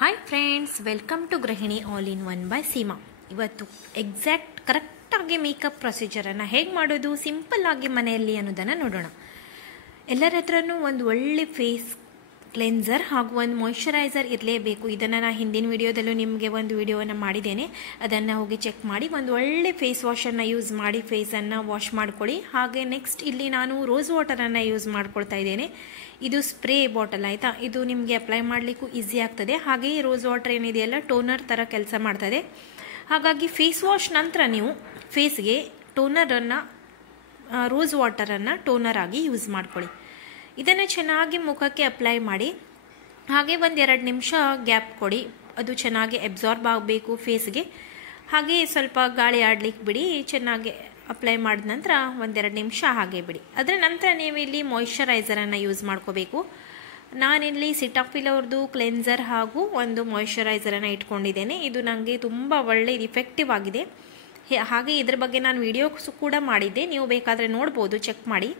Hi friends, welcome to ಗೃಹಿಣಿ all in one by Seema. ಇವತ್ತು ಕರೆಕ್ಟಾಗಿ ಮೇಕಪ್ ಪ್ರೊಸೀಜರನ್ನು ಹೇಗೆ ಮಾಡೋದು ಸಿಂಪಲ್ ಆಗಿ ಮನೆಯಲ್ಲಿ ಅನ್ನೋದನ್ನು ನೋಡೋಣ. ಎಲ್ಲರ ಹತ್ರನೂ ಒಂದು ಒಳ್ಳೆ ಫೇಸ್ ಕ್ಲೆನ್ಸರ್ ಹಾಗೂ ಒಂದು ಮಾಯ್ಶ್ಚರೈಸರ್ ಇರಲೇಬೇಕು. ಇದನ್ನು ನಾನು ಹಿಂದಿನ ವಿಡಿಯೋದಲ್ಲೂ ನಿಮಗೆ ಒಂದು ವಿಡಿಯೋವನ್ನು ಮಾಡಿದ್ದೇನೆ, ಅದನ್ನು ಹೋಗಿ ಚೆಕ್ ಮಾಡಿ. ಒಂದು ಒಳ್ಳೆ ಫೇಸ್ ವಾಶನ್ನು ಯೂಸ್ ಮಾಡಿ ಫೇಸನ್ನು ವಾಶ್ ಮಾಡ್ಕೊಳ್ಳಿ. ಹಾಗೆ ನೆಕ್ಸ್ಟ್ ಇಲ್ಲಿ ನಾನು ರೋಸ್ ವಾಟರನ್ನು ಯೂಸ್ ಮಾಡ್ಕೊಳ್ತಾ ಇದ್ದೇನೆ. ಇದು ಸ್ಪ್ರೇ ಬಾಟಲ್ ಆಯಿತಾ. ಇದು ನಿಮಗೆ ಅಪ್ಲೈ ಮಾಡಲಿಕ್ಕೂ ಈಸಿ ಆಗ್ತದೆ. ಹಾಗೆ ರೋಸ್ ವಾಟರ್ ಏನಿದೆಯಲ್ಲ ಟೋನರ್ ಥರ ಕೆಲಸ ಮಾಡ್ತದೆ. ಹಾಗಾಗಿ ಫೇಸ್ ವಾಶ್ ನಂತರ ನೀವು ಫೇಸ್ಗೆ ಟೋನರನ್ನು ರೋಸ್ ವಾಟರನ್ನು ಟೋನರ್ ಆಗಿ ಯೂಸ್ ಮಾಡ್ಕೊಳ್ಳಿ. ಇದನ್ನು ಚೆನ್ನಾಗಿ ಮುಖಕ್ಕೆ ಅಪ್ಲೈ ಮಾಡಿ. ಹಾಗೆ ಒಂದು 2 ನಿಮಿಷ ಗ್ಯಾಪ್ ಕೊಡಿ, ಅದು ಚೆನ್ನಾಗಿ ಅಬ್ಸಾರ್ಬ್ ಆಗಬೇಕು ಫೇಸ್ಗೆ. ಹಾಗೆ ಸ್ವಲ್ಪ ಗಾಳಿ ಆಡ್ಲಿಕ್ಕೆ ಬಿಡಿ. ಚೆನ್ನಾಗಿ ಅಪ್ಲೈ ಮಾಡಿದ ನಂತರ 1-2 ನಿಮಿಷ ಹಾಗೆ ಬಿಡಿ. ಅದರ ನಂತರ ನೀವು ಇಲ್ಲಿ ಮಾಯ್ಶ್ಚರೈಸರನ್ನು ಯೂಸ್ ಮಾಡ್ಕೋಬೇಕು. ನಾನಿಲ್ಲಿ ಸಿಟಾಫಿಲ್ ಅವ್ರದ್ದು ಕ್ಲೆನ್ಸರ್ ಹಾಗೂ ಒಂದು ಮಾಯ್ಶ್ಚರೈಸರನ್ನು ಇಟ್ಕೊಂಡಿದ್ದೇನೆ. ಇದು ನನಗೆ ತುಂಬ ಒಳ್ಳೆಯ ಇಫೆಕ್ಟಿವ್ ಆಗಿದೆ. ಹಾಗೆ ಇದ್ರ ಬಗ್ಗೆ ನಾನು ವಿಡಿಯೋಸ್ ಕೂಡ ಮಾಡಿದ್ದೆ, ನೀವು ಬೇಕಾದರೆ ನೋಡ್ಬೋದು, ಚೆಕ್ ಮಾಡಿ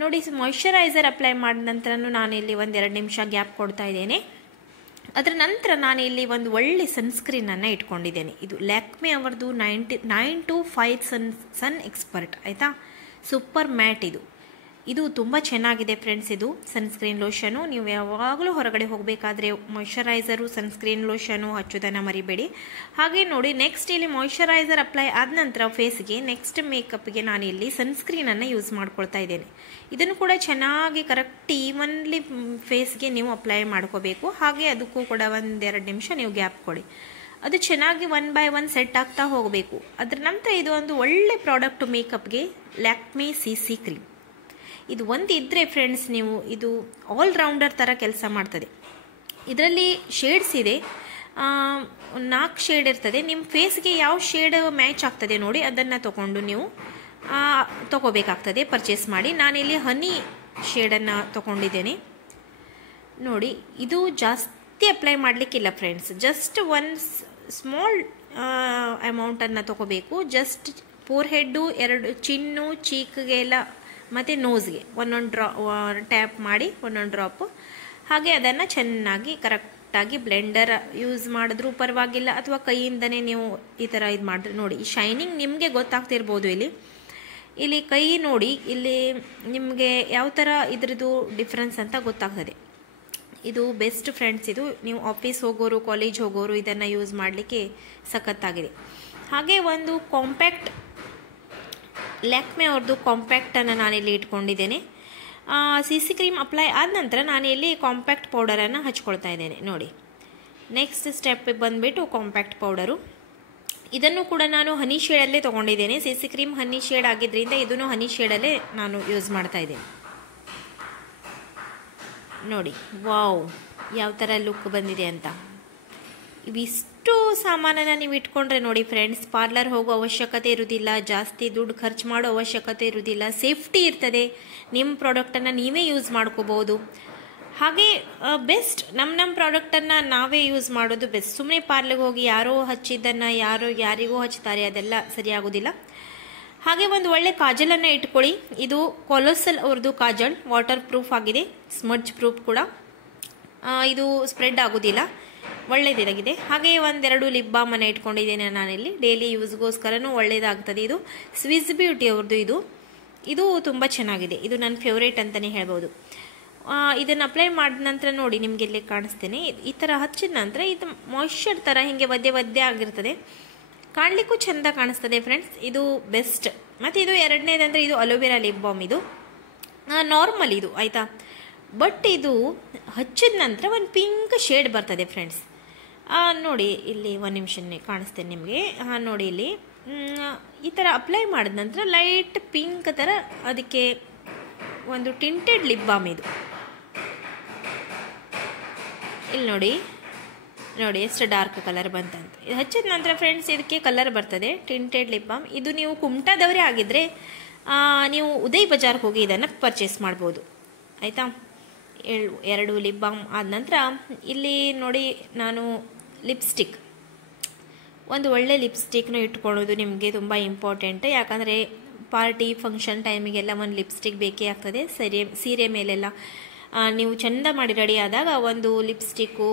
ನೋಡಿ. ಮಾಯ್ಶ್ಚರೈಸರ್ ಅಪ್ಲೈ ಮಾಡಿದ ನಂತರನೂ ನಾನಿಲ್ಲಿ 1-2 ನಿಮಿಷ ಗ್ಯಾಪ್ ಕೊಡ್ತಾ ಇದ್ದೇನೆ. ಅದರ ನಂತರ ನಾನಿಲ್ಲಿ ಒಂದು ಒಳ್ಳೆ ಸನ್ಸ್ಕ್ರೀನನ್ನು ಇಟ್ಕೊಂಡಿದ್ದೇನೆ. ಇದು ಲ್ಯಾಕ್ಮೆ ಅವರದು 925 ಸನ್ ಎಕ್ಸ್ಪರ್ಟ್ ಆಯಿತಾ. ಸೂಪರ್ ಮ್ಯಾಟ್ ಇದು ತುಂಬ ಚೆನ್ನಾಗಿದೆ ಫ್ರೆಂಡ್ಸ್. ಇದು ಸನ್ಸ್ಕ್ರೀನ್ ಲೋಷನು. ನೀವು ಯಾವಾಗಲೂ ಹೊರಗಡೆ ಹೋಗಬೇಕಾದ್ರೆ ಮಾಯ್ಶ್ಚರೈಸರು ಸನ್ಸ್ಕ್ರೀನ್ ಲೋಷನು ಹಚ್ಚೋದನ್ನು ಮರಿಬೇಡಿ. ಹಾಗೆ ನೋಡಿ, ನೆಕ್ಸ್ಟ್ ಇಲ್ಲಿ ಮಾಯ್ಶ್ಚರೈಸರ್ ಅಪ್ಲೈ ಆದ ನಂತರ ಫೇಸ್ಗೆ ನೆಕ್ಸ್ಟ್ ಮೇಕಪ್ಗೆ ನಾನು ಇಲ್ಲಿ ಸನ್ಸ್ಕ್ರೀನನ್ನು ಯೂಸ್ ಮಾಡ್ಕೊಳ್ತಾ ಇದ್ದೇನೆ. ಇದನ್ನು ಕೂಡ ಚೆನ್ನಾಗಿ ಕರೆಕ್ಟ್ ಈವನ್ಲಿ ಫೇಸ್ಗೆ ನೀವು ಅಪ್ಲೈ ಮಾಡ್ಕೋಬೇಕು. ಹಾಗೆ ಅದಕ್ಕೂ ಕೂಡ 1-2 ನಿಮಿಷ ನೀವು ಗ್ಯಾಪ್ ಕೊಡಿ. ಅದು ಚೆನ್ನಾಗಿ 1 by 1 ಸೆಟ್ ಆಗ್ತಾ ಹೋಗಬೇಕು. ಅದರ ನಂತರ ಇದು ಒಂದು ಒಳ್ಳೆ ಪ್ರಾಡಕ್ಟ್ ಮೇಕಪ್ಗೆ, ಲ್ಯಾಕ್ಮೆ CC ಕ್ರೀಮ್. ಇದು ಒಂದು ಇದ್ದರೆ ಫ್ರೆಂಡ್ಸ್, ನೀವು ಇದು ಆಲ್ರೌಂಡರ್ ಥರ ಕೆಲಸ ಮಾಡ್ತದೆ. ಇದರಲ್ಲಿ ಶೇಡ್ಸ್ ಇದೆ, 4 ಶೇಡ್ ಇರ್ತದೆ. ನಿಮ್ಮ ಫೇಸ್ಗೆ ಯಾವ ಶೇಡ್ ಮ್ಯಾಚ್ ಆಗ್ತದೆ ನೋಡಿ, ಅದನ್ನು ತೊಗೊಂಡು ನೀವು ತೊಗೋಬೇಕಾಗ್ತದೆ, ಪರ್ಚೇಸ್ ಮಾಡಿ. ನಾನಿಲ್ಲಿ ಹನಿ ಶೇಡನ್ನು ತೊಗೊಂಡಿದ್ದೇನೆ ನೋಡಿ. ಇದು ಜಾಸ್ತಿ ಅಪ್ಲೈ ಮಾಡಲಿಕ್ಕಿಲ್ಲ ಫ್ರೆಂಡ್ಸ್, ಜಸ್ಟ್ ಒಂದು ಸ್ಮಾಲ್ ಅಮೌಂಟನ್ನು ತೊಗೋಬೇಕು. ಜಸ್ಟ್ ಫೋರ್ ಹೆಡ್ಡು, 2 ಚಿನ್ನು, ಚೀಕ್ಗೆಲ್ಲ ಮತ್ತು ನೋಸ್ಗೆ ಒಂದೊಂದು ಟ್ಯಾಪ್ ಮಾಡಿ, ಒಂದೊಂದು ಡ್ರಾಪು. ಹಾಗೆ ಅದನ್ನು ಚೆನ್ನಾಗಿ ಕರೆಕ್ಟಾಗಿ ಬ್ಲೆಂಡರ್ ಯೂಸ್ ಮಾಡಿದ್ರೂ ಪರವಾಗಿಲ್ಲ, ಅಥವಾ ಕೈಯಿಂದನೇ ನೀವು ಈ ಥರ ಇದು ಮಾಡಿದ್ರೆ ನೋಡಿ, ಈ ಶೈನಿಂಗ್ ನಿಮಗೆ ಗೊತ್ತಾಗ್ತಿರ್ಬೋದು. ಇಲ್ಲಿ ಕೈ ನೋಡಿ, ಇಲ್ಲಿ ನಿಮಗೆ ಯಾವ ಥರ ಇದ್ರದ್ದು ಡಿಫ್ರೆನ್ಸ್ ಅಂತ ಗೊತ್ತಾಗ್ತದೆ. ಇದು ಬೆಸ್ಟ್ ಫ್ರೆಂಡ್ಸ್. ಇದು ನೀವು ಆಫೀಸ್ ಹೋಗೋರು, ಕಾಲೇಜ್ ಹೋಗೋರು ಇದನ್ನು ಯೂಸ್ ಮಾಡಲಿಕ್ಕೆ ಸಖತ್ತಾಗಿದೆ. ಹಾಗೆ ಒಂದು ಕಾಂಪ್ಯಾಕ್ಟ್ ಲ್ಯಾಕ್ಮೆ ಅವ್ರದ್ದು ಕಾಂಪ್ಯಾಕ್ಟನ್ನು ನಾನಿಲ್ಲಿ ಇಟ್ಕೊಂಡಿದ್ದೇನೆ. CC ಕ್ರೀಮ್ ಅಪ್ಲೈ ಆದ ನಂತರ ನಾನಿಲ್ಲಿ ಕಾಂಪ್ಯಾಕ್ಟ್ ಪೌಡರನ್ನು ಹಚ್ಕೊಳ್ತಾ ಇದ್ದೇನೆ ನೋಡಿ. ನೆಕ್ಸ್ಟ್ ಸ್ಟೆಪ್ ಬಂದುಬಿಟ್ಟು ಕಾಂಪ್ಯಾಕ್ಟ್ ಪೌಡರು. ಇದನ್ನು ಕೂಡ ನಾನು ಹನಿ ಶೇಡಲ್ಲೇ ತೊಗೊಂಡಿದ್ದೇನೆ. CC ಕ್ರೀಮ್ ಹನಿ ಶೇಡ್ ಆಗಿದ್ದರಿಂದ ಇದನ್ನು ಹನಿ ಶೇಡಲ್ಲೇ ನಾನು ಯೂಸ್ ಮಾಡ್ತಾ ಇದ್ದೇನೆ ನೋಡಿ. ವಾವ್, ಯಾವ ಥರ ಲುಕ್ ಬಂದಿದೆ ಅಂತ. ಇವಿಷ್ಟು ಸಾಮಾನನ್ನು ನೀವು ಇಟ್ಕೊಂಡ್ರೆ ನೋಡಿ ಫ್ರೆಂಡ್ಸ್, ಪಾರ್ಲರ್ ಹೋಗೋ ಅವಶ್ಯಕತೆ ಇರುವುದಿಲ್ಲ, ಜಾಸ್ತಿ ದುಡ್ಡು ಖರ್ಚು ಮಾಡೋ ಅವಶ್ಯಕತೆ ಇರುವುದಿಲ್ಲ, ಸೇಫ್ಟಿ ಇರ್ತದೆ. ನಿಮ್ಮ ಪ್ರಾಡಕ್ಟನ್ನು ನೀವೇ ಯೂಸ್ ಮಾಡ್ಕೋಬೋದು. ಹಾಗೆ ಬೆಸ್ಟ್ ನಮ್ಮ ಪ್ರಾಡಕ್ಟನ್ನು ನಾವೇ ಯೂಸ್ ಮಾಡೋದು ಬೆಸ್ಟ್. ಸುಮ್ಮನೆ ಪಾರ್ಲರ್ಗೆ ಹೋಗಿ ಯಾರೋ ಹಚ್ಚಿದ್ದನ್ನು ಯಾರಿಗೋ ಹಚ್ತಾರೆ, ಅದೆಲ್ಲ ಸರಿಯಾಗೋದಿಲ್ಲ. ಹಾಗೆ ಒಂದು ಒಳ್ಳೆ ಕಾಜಲನ್ನು ಇಟ್ಕೊಳ್ಳಿ. ಇದು ಕೊಲೋಸಲ್ ಅವ್ರದ್ದು ಕಾಜಲ್, ವಾಟರ್ ಪ್ರೂಫ್ ಆಗಿದೆ, ಸ್ಮಡ್ಜ್ ಪ್ರೂಫ್ ಕೂಡ. ಇದು ಸ್ಪ್ರೆಡ್ ಆಗೋದಿಲ್ಲ, ಒಳ್ಳೆಯದಾಗಿದೆ. ಹಾಗೆ 1-2 ಲಿಪ್ ಬಾಮನ್ನು ಇಟ್ಕೊಂಡಿದ್ದೇನೆ ನಾನಿಲ್ಲಿ, ಡೈಲಿ ಯೂಸ್ಗೋಸ್ಕರನೂ ಒಳ್ಳೆಯದಾಗ್ತದೆ. ಇದು ಸ್ವಿಸ್ ಬ್ಯೂಟಿ ಅವ್ರದ್ದು. ಇದು ತುಂಬ ಚೆನ್ನಾಗಿದೆ. ಇದು ನನ್ನ ಫೇವ್ರೇಟ್ ಅಂತಲೇ ಹೇಳ್ಬೋದು. ಇದನ್ನು ಅಪ್ಲೈ ಮಾಡಿದ ನಂತರ ನೋಡಿ, ನಿಮಗೆ ಇಲ್ಲಿ ಕಾಣಿಸ್ತೇನೆ, ಈ ಥರ ಹಚ್ಚಿದ ನಂತರ ಇದು ಮಾಯ್ಶ್ಚರ್ ಥರ ಹೀಗೆ ಒದ್ದೆ ಆಗಿರ್ತದೆ, ಕಾಣಲಿಕ್ಕೂ ಚೆಂದ ಕಾಣಿಸ್ತದೆ ಫ್ರೆಂಡ್ಸ್. ಇದು ಬೆಸ್ಟ್. ಮತ್ತು ಇದು 2ನೇದಂದರೆ ಇದು ಅಲೋವೆರಾ ಲಿಪ್ ಬಾಮ್. ಇದು ನಾರ್ಮಲ್ ಇದು ಆಯಿತಾ. ಬಟ್ ಇದು ಹಚ್ಚಿದ ನಂತರ ಒಂದು ಪಿಂಕ್ ಶೇಡ್ ಬರ್ತದೆ ಫ್ರೆಂಡ್ಸ್ ನೋಡಿ. ಇಲ್ಲಿ 1 ನಿಮಿಷನೇ ಕಾಣಿಸ್ತೇನೆ ನಿಮಗೆ. ನೋಡಿ, ಇಲ್ಲಿ ಈ ಥರ ಅಪ್ಲೈ ಮಾಡಿದ ನಂತರ ಲೈಟ್ ಪಿಂಕ್ ಥರ ಅದಕ್ಕೆ ಒಂದು ಟಿಂಟೆಡ್ ಲಿಪ್ ಬಾಮ್. ಇಲ್ಲಿ ನೋಡಿ ಎಷ್ಟು ಡಾರ್ಕ್ ಕಲರ್ ಬಂತಂತ. ಇದು ಹಚ್ಚಿದ ನಂತರ ಫ್ರೆಂಡ್ಸ್ ಇದಕ್ಕೆ ಕಲರ್ ಬರ್ತದೆ, ಟಿಂಟೆಡ್ ಲಿಪ್ ಬಾಮ್. ಇದು ನೀವು ಕುಮಟಾದವರೇ ಆಗಿದ್ದರೆ ನೀವು ಉದಯ್ ಬಜಾರ್ಗೆ ಹೋಗಿ ಇದನ್ನು ಪರ್ಚೇಸ್ ಮಾಡ್ಬೋದು ಆಯಿತಾ. 2 ಲಿಪ್ ಬಾಮ್ ಆದ ನಂತರ ಇಲ್ಲಿ ನೋಡಿ, ನಾನು ಲಿಪ್ಸ್ಟಿಕ್, ಒಂದು ಒಳ್ಳೆ ಲಿಪ್ಸ್ಟಿಕ್ನ ಇಟ್ಕೊಳ್ಳೋದು ನಿಮಗೆ ತುಂಬ ಇಂಪಾರ್ಟೆಂಟ್. ಯಾಕಂದರೆ ಪಾರ್ಟಿ ಫಂಕ್ಷನ್ ಟೈಮಿಗೆಲ್ಲ ಒಂದು ಲಿಪ್ಸ್ಟಿಕ್ ಬೇಕೇ ಆಗ್ತದೆ. ಸೀರೆ ಮೇಲೆಲ್ಲ ನೀವು ಚೆಂದ ಮಾಡಿ ರೆಡಿ ಆದಾಗ ಒಂದು ಲಿಪ್ಸ್ಟಿಕ್ಕು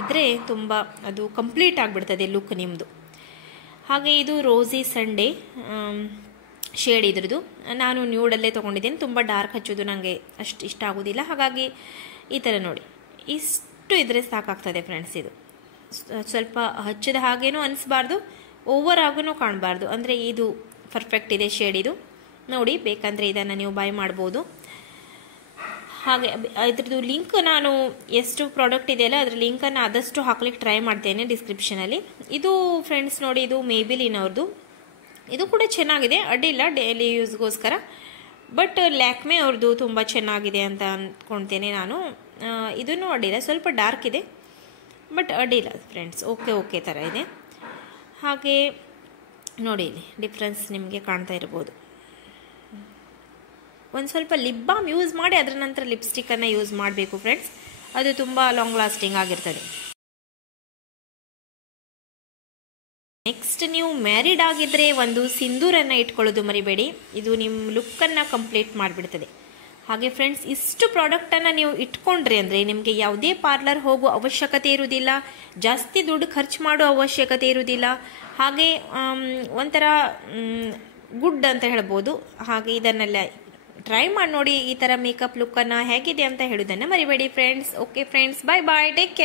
ಇದ್ದರೆ ತುಂಬ ಅದು ಕಂಪ್ಲೀಟ್ ಆಗಿಬಿಡ್ತದೆ ಲುಕ್ ನಿಮ್ಮದು. ಹಾಗೆ ಇದು ರೋಸಿ ಸಂಡೇ ಶೇಡ್ ಇದ್ರದ್ದು. ನಾನು ನ್ಯೂಡಲ್ಲೇ ತೊಗೊಂಡಿದ್ದೇನೆ. ತುಂಬ ಡಾರ್ಕ್ ಹಚ್ಚೋದು ನನಗೆ ಅಷ್ಟು ಇಷ್ಟ ಆಗೋದಿಲ್ಲ. ಹಾಗಾಗಿ ಈ ಥರ ನೋಡಿ, ಇಷ್ಟು ಇದ್ದರೆ ಸಾಕಾಗ್ತದೆ ಫ್ರೆಂಡ್ಸ್. ಇದು ಸ್ವಲ್ಪ ಹಚ್ಚಿದ ಹಾಗೇನೂ ಅನಿಸ್ಬಾರ್ದು, ಓವರ್ ಆಗೂ ಕಾಣಬಾರ್ದು. ಅಂದರೆ ಇದು ಪರ್ಫೆಕ್ಟ್ ಇದೆ ಶೇಡ್ ಇದು ನೋಡಿ. ಬೇಕಂದರೆ ಇದನ್ನು ನೀವು ಬೈ ಮಾಡ್ಬೋದು. ಹಾಗೆ ಇದ್ರದ್ದು ಲಿಂಕ್ ನಾನು ಎಷ್ಟು ಪ್ರಾಡಕ್ಟ್ ಇದೆಯಲ್ಲ ಅದರ ಲಿಂಕನ್ನು ಆದಷ್ಟು ಹಾಕ್ಲಿಕ್ಕೆ ಟ್ರೈ ಮಾಡ್ತೇನೆ ಡಿಸ್ಕ್ರಿಪ್ಷನಲ್ಲಿ. ಇದು ಫ್ರೆಂಡ್ಸ್ ನೋಡಿ, ಇದು ಮೇಬಿಲಿನ್ ಅವ್ರದ್ದು. ಇದು ಕೂಡ ಚೆನ್ನಾಗಿದೆ, ಅಡ್ಡಿಲ್ಲ ಡೈಲಿ ಯೂಸ್ಗೋಸ್ಕರ. ಬಟ್ ಲ್ಯಾಕ್ಮೆ ಅವ್ರದ್ದು ತುಂಬ ಚೆನ್ನಾಗಿದೆ ಅಂತ ಅಂದ್ಕೊಳ್ತೇನೆ ನಾನು. ಇದನ್ನು ಅಡ್ಡಿಲ್ಲ, ಸ್ವಲ್ಪ ಡಾರ್ಕ್ ಇದೆ ಬಟ್ ಅಡ್ಡಿಲ್ಲ ಫ್ರೆಂಡ್ಸ್, ಓಕೆ ಥರ ಇದೆ. ಹಾಗೆ ನೋಡಿ, ಇಲ್ಲಿ ಡಿಫ್ರೆನ್ಸ್ ನಿಮಗೆ ಕಾಣ್ತಾ ಇರ್ಬೋದು. ಒಂದು ಸ್ವಲ್ಪ ಲಿಪ್ ಬಾಮ್ ಯೂಸ್ ಮಾಡಿ ಅದರ ನಂತರ ಲಿಪ್ಸ್ಟಿಕ್ಕನ್ನು ಯೂಸ್ ಮಾಡಬೇಕು ಫ್ರೆಂಡ್ಸ್, ಅದು ತುಂಬ ಲಾಂಗ್ ಲಾಸ್ಟಿಂಗ್ ಆಗಿರ್ತದೆ. ನೆಕ್ಸ್ಟ್, ನೀವು ಮ್ಯಾರಿಡ್ ಆಗಿದ್ದರೆ ಒಂದು ಸಿಂಧೂರನ್ನು ಇಟ್ಕೊಳ್ಳೋದು ಮರಿಬೇಡಿ. ಇದು ನಿಮ್ಮ ಲುಕ್ಕನ್ನು ಕಂಪ್ಲೀಟ್ ಮಾಡಿಬಿಡ್ತದೆ. ಹಾಗೆ ಫ್ರೆಂಡ್ಸ್, ಇಷ್ಟು ಪ್ರಾಡಕ್ಟನ್ನು ನೀವು ಇಟ್ಕೊಂಡ್ರಿ ಅಂದರೆ ನಿಮಗೆ ಯಾವುದೇ ಪಾರ್ಲರ್ ಹೋಗೋ ಅವಶ್ಯಕತೆ ಇರುವುದಿಲ್ಲ, ಜಾಸ್ತಿ ದುಡ್ಡು ಖರ್ಚು ಮಾಡೋ ಅವಶ್ಯಕತೆ ಇರುವುದಿಲ್ಲ. ಹಾಗೆ ಒಂಥರ ಗುಡ್ ಅಂತ ಹೇಳ್ಬೋದು. ಹಾಗೆ ಇದನ್ನೆಲ್ಲ ಟ್ರೈ ಮಾಡಿ ನೋಡಿ. ಈ ಥರ ಮೇಕಪ್ ಲುಕ್ಕನ್ನು ಹೇಗಿದೆ ಅಂತ ಹೇಳೋದನ್ನು ಮರಿಬೇಡಿ friends. Okay friends, bye take care.